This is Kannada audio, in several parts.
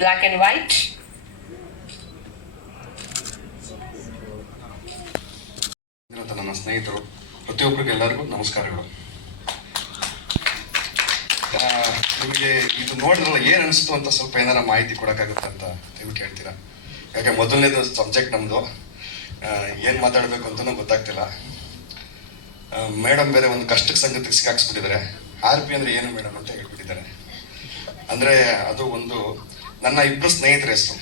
black and white. ನನ್ನ ಸ್ನೇಹಿತರು ಪ್ರತಿಯೊಬ್ಬರಿಗೆ ಎಲ್ಲರಿಗೂ ನಮಸ್ಕಾರಗಳು. ನಿಮಗೆ ಇದು ನೋಡಿದ್ರಲ್ಲ ಏನು ಅನಿಸ್ತು ಅಂತ ಸ್ವಲ್ಪ ಏನಾರ ಮಾಹಿತಿ ಕೊಡೋಕ್ಕಾಗುತ್ತೆ ಅಂತ ದಯವಿಟ್ಟು ಹೇಳ್ತೀರಾ? ಯಾಕೆ ಮೊದಲನೇದು ಸಬ್ಜೆಕ್ಟ್ ನಮ್ಮದು, ಏನು ಮಾತಾಡಬೇಕು ಅಂತಲೂ ಗೊತ್ತಾಗ್ತಿಲ್ಲ. ಮೇಡಮ್ ಬೇರೆ ಒಂದು ಕಷ್ಟಕ್ಕೆ ಸಂಗತಿಗೆ ಸಿಕ್ಕಾಕ್ಸ್ಬಿಟ್ಟಿದ್ದಾರೆ. RP ಅಂದರೆ ಏನು ಮೇಡಮ್ ಅಂತ ಹೇಳ್ಬಿಟ್ಟಿದ್ದಾರೆ. ಅಂದರೆ ಅದು ಒಂದು ನನ್ನ ಇಬ್ಬರು ಸ್ನೇಹಿತರ ಹೆಸರು,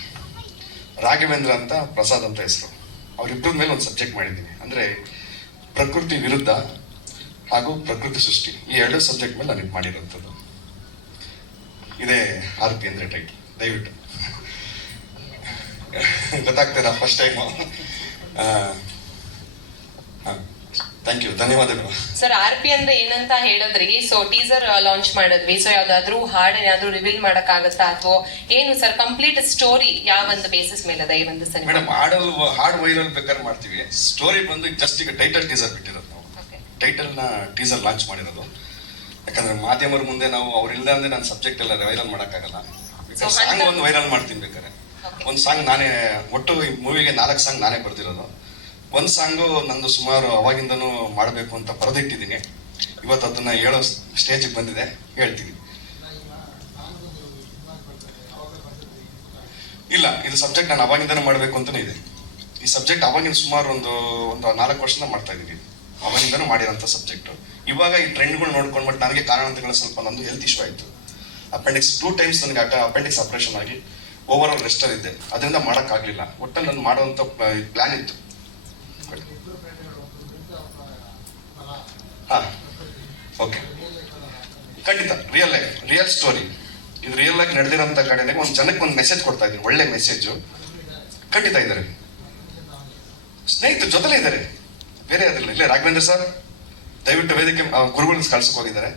ರಾಘವೇಂದ್ರ ಅಂತ, ಪ್ರಸಾದ್ ಅಂತ ಹೆಸರು. ಅವರಿಬ್ಬರ ಮೇಲೆ ಒಂದು ಸಬ್ಜೆಕ್ಟ್ ಮಾಡಿದ್ದೀನಿ. ಅಂದರೆ ಪ್ರಕೃತಿ ವಿರುದ್ಧ ಹಾಗೂ ಪ್ರಕೃತಿ ಸೃಷ್ಟಿ, ಈ ಎರಡು ಸಬ್ಜೆಕ್ಟ್ ಮೇಲೆ ನಾನು ಇದು ಮಾಡಿರೋಂಥದ್ದು. ಇದೇ RP ಅಂದರೆ ಟೈಟಲ್. ದಯವಿಟ್ಟು ಗೊತ್ತಾಗ್ತೀರಾ ಫಸ್ಟ್ ಟೈಮು? ಥ್ಯಾಂಕ್ ಯು, ಧನ್ಯವಾದಗಳು ಸರ್. RP ಅಂದ್ರೆ ಏನಂತ ಹೇಳಿದ್ರಿ? ಸೊ ಟೀಸರ್ ಲಾಂಚ್ ಮಾಡಿದ್ವಿ. ಸೊ ಯಾವ್ದಾದ್ರು ಹಾಡ್ ಏನಾದ್ರು ರಿವೀಲ್ ಮಾಡಕ್ಕಾಗತ್ತಾ ಅಥವಾ ಏನು ಸರ್? ಕಂಪ್ಲೀಟ್ ಸ್ಟೋರಿ ಯಾವ ಒಂದು ಬೇಸಿಸ್ ಮೇಲೆ ಅದ ಈ ಒಂದು ಸಿನಿಮಾ? ಮೇಡಮ್, ಹಾಡ್ ವೈರಲ್ ಬೇಕಾದ್ರೆ ಮಾಡ್ತೀವಿ. ಸ್ಟೋರಿ ಬಂದು ಜಸ್ಟ್ ಈಗ ಟೈಟಲ್ ಟೀಸರ್ ಬಿಟ್ಟಿರೋದು ನಾವು. ಟೈಟಲ್ ನ ಟೀಸರ್ ಲಾಂಚ್ ಮಾಡಿರೋದು. ಯಾಕಂದ್ರೆ ಮಾಧ್ಯಮರ ಮುಂದೆ ನಾವು ಅವ್ರಿಲ್ದ ಅಂದ್ರೆ ನನ್ನ ಸಬ್ಜೆಕ್ಟ್ ಎಲ್ಲ ವೈರಲ್ ಮಾಡಕ್ಕಾಗಲ್ಲ. ಸಾಂಗ್ ಒಂದು ವೈರಲ್ ಮಾಡ್ತೀನಿ ಬೇಕಾದ್ರೆ. ಒಂದು ಸಾಂಗ್ ನಾನೇ, ಒಟ್ಟು ಈ ಮೂವಿಗೆ 4 ಸಾಂಗ್ ನಾನೇ ಬರ್ದಿರೋದು. ಒಂದು ಸಾಂಗು ನಂದು ಸುಮಾರು ಅವಾಗಿಂದನೂ ಮಾಡಬೇಕು ಅಂತ ಬರೆದಿಟ್ಟಿದ್ದೀನಿ. ಇವತ್ತು ಅದನ್ನ ಹೇಳೋ ಸ್ಟೇಜಿಗೆ ಬಂದಿದೆ, ಹೇಳ್ತೀನಿ. ಇಲ್ಲ, ಇದು ಸಬ್ಜೆಕ್ಟ್ ನಾನು ಅವಾಗಿಂದನೂ ಮಾಡಬೇಕು ಅಂತಾನೆ ಇದೆ. ಈ ಸಬ್ಜೆಕ್ಟ್ ಅವಾಗಿಂದ ಸುಮಾರು ಒಂದು 4 ವರ್ಷದಿಂದ ಮಾಡ್ತಾ ಇದ್ದೀನಿ. ಅವಾಗಿಂದನೂ ಮಾಡಿರೋಂಥ ಸಬ್ಜೆಕ್ಟು. ಇವಾಗ ಈ ಟ್ರೆಂಡ್ಗಳು ನೋಡ್ಕೊಂಡ್ಬಿಟ್ಟು ನನಗೆ ಕಾರಣಾಂತರಗಳು ಸ್ವಲ್ಪ ನಂದು ಹೆಲ್ತ್ ಇಶ್ಯೂ ಆಯಿತು. ಅಪೆಂಡಿಕ್ಸ್ 2 ಟೈಮ್ಸ್ ನನಗೆ ಅಪೆಂಡಿಕ್ಸ್ ಆಪರೇಷನ್ ಆಗಿ ಓವರ್ ಆಲ್ ರೆಸ್ಟರ್ ಇದ್ದೆ. ಅದರಿಂದ ಮಾಡೋಕ್ಕಾಗಲಿಲ್ಲ. ಒಟ್ಟಲ್ಲಿ ನಾನು ಮಾಡುವಂಥ ಪ್ಲಾನ್ ಇತ್ತು. ಓಕೆ, ಖಂಡಿತ ರಿಯಲ್ ಸ್ಟೋರಿ. ಇದು ರಿಯಲ್ ಆಗಿ ನಡೆದಿರೋಂಥ ಕಡೆಗೆ ಒಂದು ಜನಕ್ಕೆ ಒಂದು ಮೆಸೇಜ್ ಕೊಡ್ತಾ ಇದ್ದೀನಿ, ಒಳ್ಳೆ ಮೆಸೇಜು. ಖಂಡಿತ ಇದ್ದಾರೆ, ಸ್ನೇಹಿತರು ಜೊತೆಲೇ ಇದ್ದಾರೆ, ಬೇರೆ ಅದಿಲ್ಲ. ಇಲ್ಲೇ ರಾಘವೇಂದ್ರ ಸರ್ ದಯವಿಟ್ಟು ವೇದಿಕೆ ಗುರುಗಳು ಕಳ್ಸಕ್ ಹೋಗಿದ್ದಾರೆ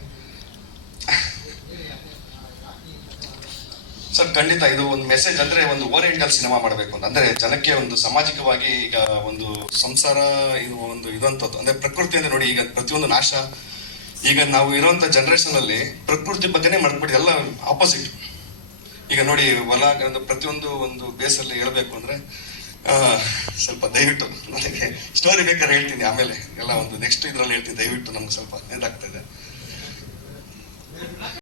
ಸರ್. ಖಂಡಿತ ಇದು ಒಂದು ಮೆಸೇಜ್. ಅಂದ್ರೆ ಒಂದು ಓರಿಯೆಂಟಲ್ ಸಿನಿಮಾ ಮಾಡಬೇಕು ಅಂತ, ಅಂದ್ರೆ ಜನಕ್ಕೆ ಒಂದು ಸಾಮಾಜಿಕವಾಗಿ ಈಗ ಒಂದು ಸಂಸಾರ ಇದು ಒಂದು ಇದಂಥದ್ದು. ಅಂದ್ರೆ ಪ್ರಕೃತಿ ಅಂದ್ರೆ ನೋಡಿ, ಈಗ ಪ್ರತಿಯೊಂದು ನಾಶ. ಈಗ ನಾವು ಇರುವಂತ ಜನರೇಷನ್ ಅಲ್ಲಿ ಪ್ರಕೃತಿ ಬಗ್ಗೆನೇ ಮಾಡ್ಬಿಟ್ಟು ಎಲ್ಲ ಆಪೋಸಿಟ್. ಈಗ ನೋಡಿ ಹೊಲ ಪ್ರತಿಯೊಂದು ಒಂದು ಬೇಸಲ್ಲಿ ಹೇಳ್ಬೇಕು ಅಂದ್ರೆ ಸ್ವಲ್ಪ ದಯವಿಟ್ಟು ನನಗೆ ಸ್ಟೋರಿ ಬೇಕಾದ್ರೆ ಹೇಳ್ತೀನಿ, ಆಮೇಲೆ ಎಲ್ಲ ಒಂದು ನೆಕ್ಸ್ಟ್ ಇದ್ರಲ್ಲಿ ಹೇಳ್ತೀನಿ. ದಯವಿಟ್ಟು ನಮ್ಗೆ ಸ್ವಲ್ಪ ಇದಾಗ್ತಾ ಇದೆ.